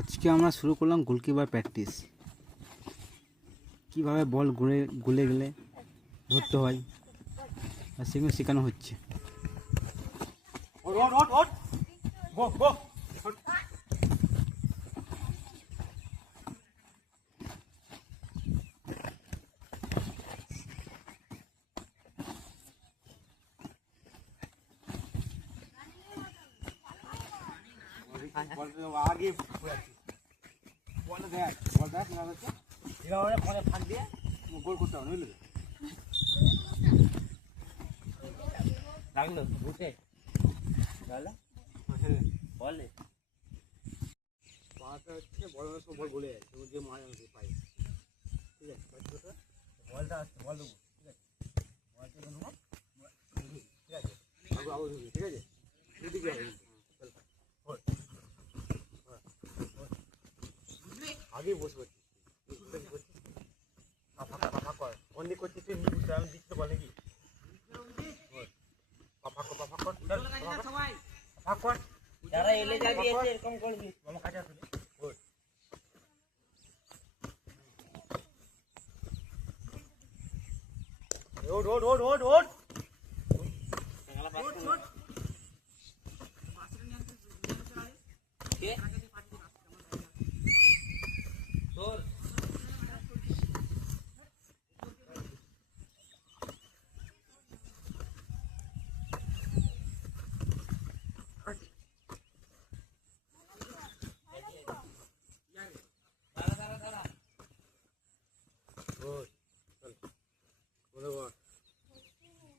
আজকে আমরা শুরু করলাম গোলকিপার প্র্যাকটিস। কীভাবে বল গলে গেলে ধরতে হয় আর সেগুলো শেখানো হচ্ছে। আগে বল দেখ না হচ্ছে এভাবে ফোনে ফাঁক দিয়ে গোল করতে হবে, বুঝলি? লাগলো বুঝে বলে পাটা হচ্ছে বল সব বল বলে যায় যে মারে আমাকে পাই। ঠিক আছে, বলটা আসছে, বল দেবো। ঠিক আছে, বলটা দেবো। ঠিক আছে, ঠিক আছে, এদিকে আগে বসবো। ফাঁকা কর, অনেক করছিস তুই, আমি দিচ্ছি বলে কি যারা এলে যাবি এরকম করবি আমার কাছে আসলে ওট ওট ওট ওট ওট কে